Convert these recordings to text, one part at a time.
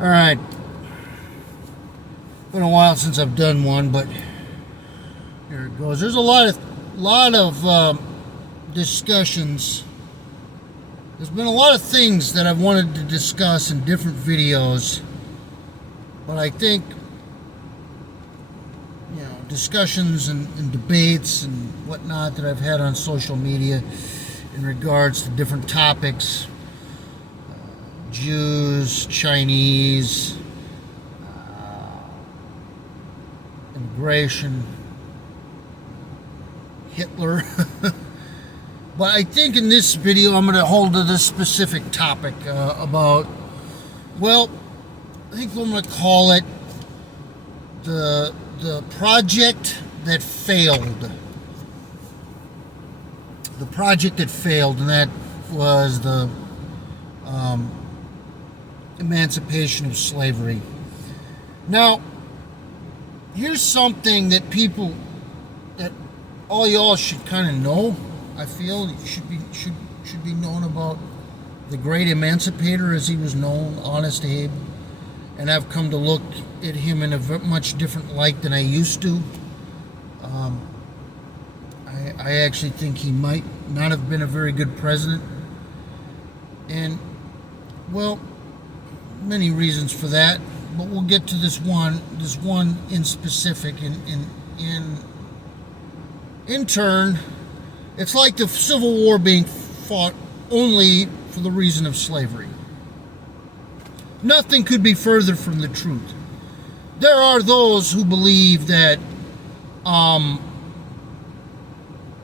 All right. Been a while since I've done one, but here it goes. There's a lot of discussions. There's been a lot of things that I've wanted to discuss in different videos, but I think discussions and debates and whatnot that I've had on social media in regards to different topics, Jews, Chinese, immigration, Hitler. But I think in this video I'm going to hold to this specific topic about, well, I think I'm going to call it the project that failed. The project that failed, and that was the emancipation of slavery. Now, here's something that all y'all should kind of know. I feel it should be known about the great emancipator, as he was known, Honest Abe. And I've come to look at him in a much different light than I used to. I actually think he might not have been a very good president. And, well, many reasons for that. But we'll get to this one in specific. In turn, it's like the Civil War being fought only for the reason of slavery. Nothing could be further from the truth. There are those who believe that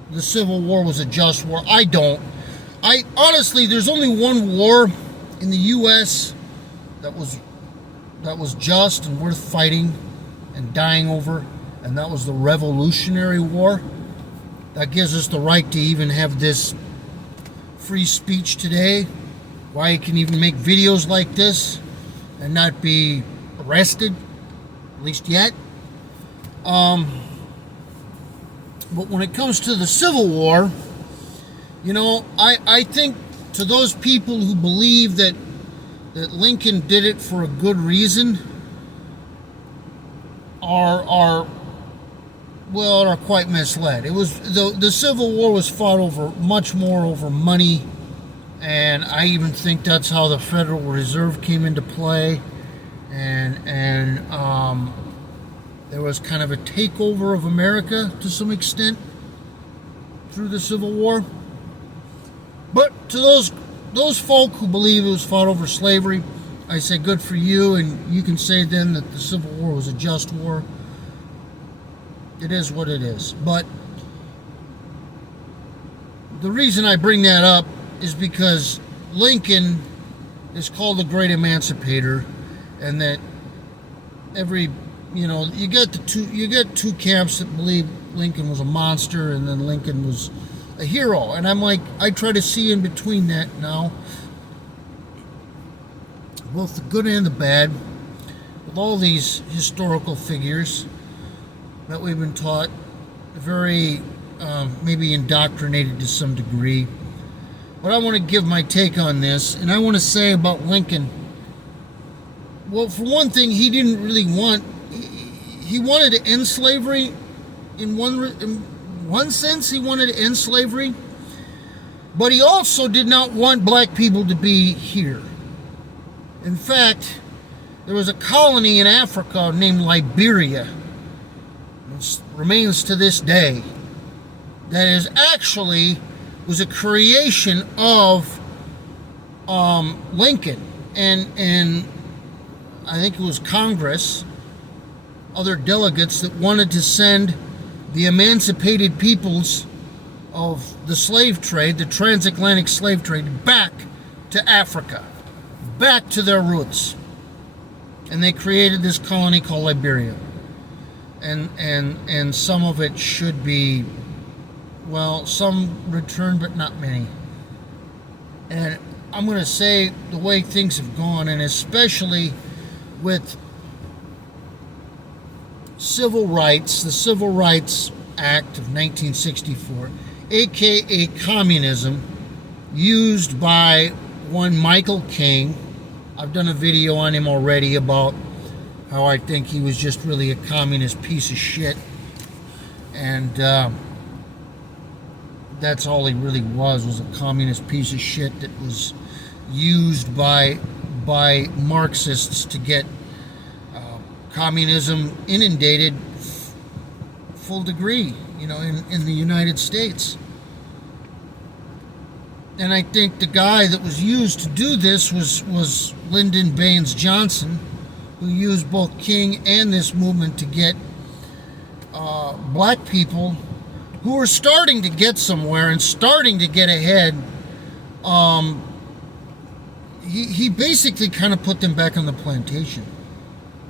the Civil War was a just war. I don't. Honestly, there's only one war in the U.S. that was just and worth fighting and dying over, and that was the Revolutionary War. That gives us the right to even have this free speech today. Why you can even make videos like this and not be arrested, at least yet. But when it comes to the Civil War, I think to those people who believe that Lincoln did it for a good reason are quite misled. It was the Civil War was fought much more over money. And I even think that's how the Federal Reserve came into play, and there was kind of a takeover of America to some extent through the Civil War. But to those folk who believe it was fought over slavery, I say good for you, and you can say then that the Civil War was a just war. It is what it is. But the reason I bring that up is because Lincoln is called the Great Emancipator, and that you get two camps that believe Lincoln was a monster and then Lincoln was a hero, and I'm like, I try to see in between that now, both the good and the bad, with all these historical figures that we've been taught, very maybe indoctrinated to some degree. But I want to give my take on this, and I want to say about Lincoln, well, for one thing, he didn't really he wanted to end slavery in one sense. He wanted to end slavery, but he also did not want black people to be here. In fact, there was a colony in Africa named Liberia, which remains to this day, that is actually was a creation of Lincoln, and I think it was Congress, other delegates that wanted to send the emancipated peoples of the slave trade, the transatlantic slave trade, back to Africa, back to their roots. And they created this colony called Liberia. And some of it should be, well, some returned, but not many. And I'm going to say the way things have gone, and especially with civil rights, the Civil Rights Act of 1964, aka communism, used by one Michael King, I've done a video on him already about how I think he was just really a communist piece of shit. And that's all he really was a communist piece of shit that was used by Marxists to get communism inundated full degree, in the United States. And I think the guy that was used to do this was Lyndon Baines Johnson, who used both King and this movement to get black people who were starting to get somewhere and starting to get ahead. He basically kind of put them back on the plantation.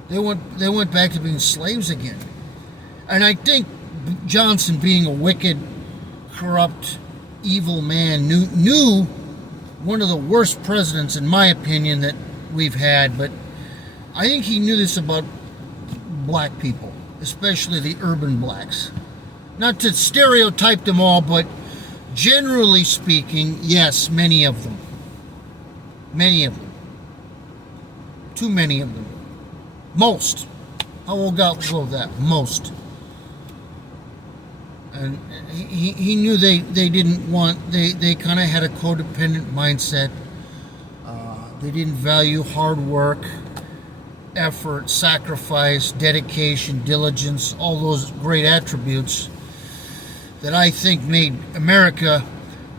They went back to being slaves again. And I think Johnson, being a wicked, corrupt, evil man, knew one of the worst presidents, in my opinion, that we've had. But I think he knew this about black people, especially the urban blacks. Not to stereotype them all, but generally speaking, yes, many of them. Many of them. Too many of them. Most. I will go with that. Most. And he knew they didn't want, they kind of had a codependent mindset. They didn't value hard work, effort, sacrifice, dedication, diligence, all those great attributes that I think made America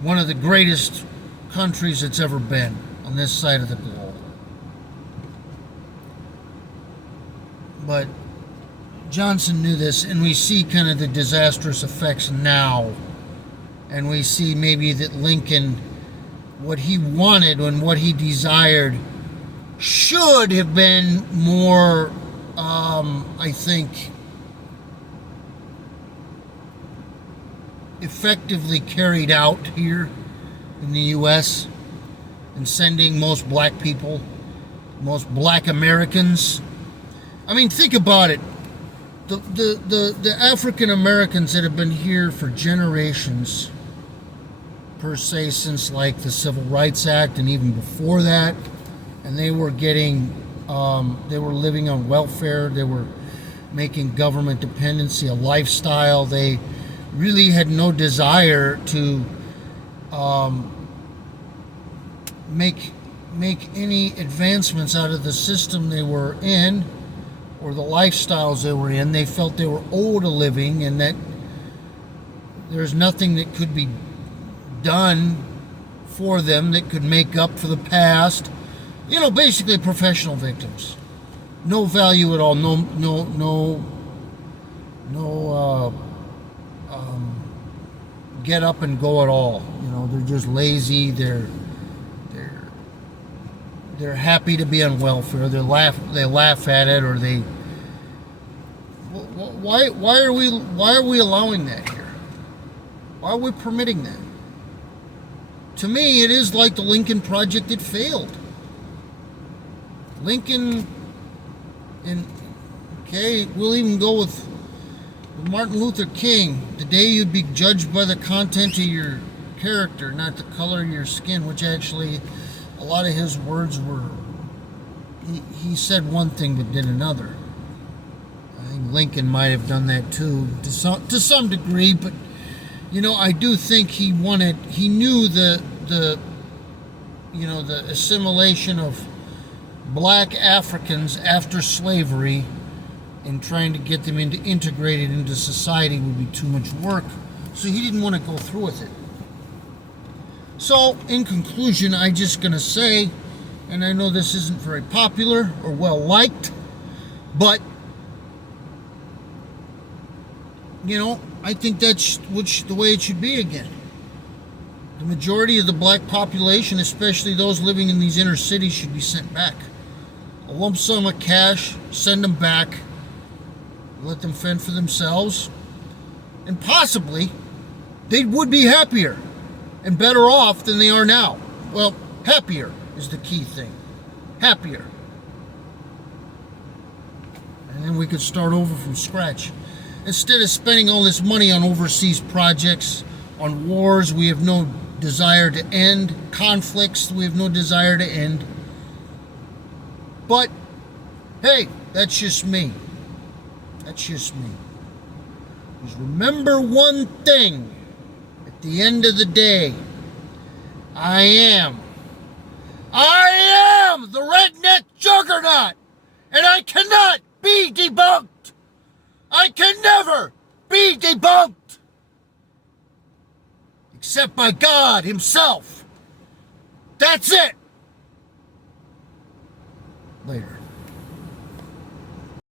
one of the greatest countries it's ever been on this side of the globe. But Johnson knew this, and we see kind of the disastrous effects now. And we see maybe that Lincoln, what he wanted and what he desired, should have been more, I think, effectively carried out here in the U.S. and sending most black people, most black Americans. I mean, think about it. The African Americans that have been here for generations, per se, since like the Civil Rights Act and even before that, and they were getting, they were living on welfare, they were making government dependency a lifestyle. They really had no desire to make any advancements out of the system they were in or the lifestyles they were in. They felt they were owed a living and that there's nothing that could be done for them that could make up for the past. Basically professional victims. No value at all. No get up and go at all. They're just lazy. They're happy to be on welfare. They laugh at it, or they. Why are we allowing that here? Why are we permitting that? To me, it is like the Lincoln Project. It failed. Lincoln, we'll even go with Martin Luther King. Today you'd be judged by the content of your character, not the color of your skin, which actually a lot of his words were, he said one thing but did another. I think Lincoln might have done that too, to some degree, but I do think he knew the assimilation of black Africans after slavery and trying to get them integrated into society would be too much work, so he didn't want to go through with it. So, in conclusion, I'm just going to say, and I know this isn't very popular or well liked, but I think that's the way it should be again. The majority of the black population, especially those living in these inner cities, should be sent back. A lump sum of cash, send them back, let them fend for themselves, and possibly they would be happier and better off than they are now. Well, happier is the key thing. Happier. And then we could start over from scratch. Instead of spending all this money on overseas projects, on wars we have no desire to end, conflicts we have no desire to end, But, hey, that's just me. That's just me. Just remember one thing. At the end of the day, I am the redneck juggernaut, and I cannot be debunked. I can never be debunked, except by God himself. That's it. Later.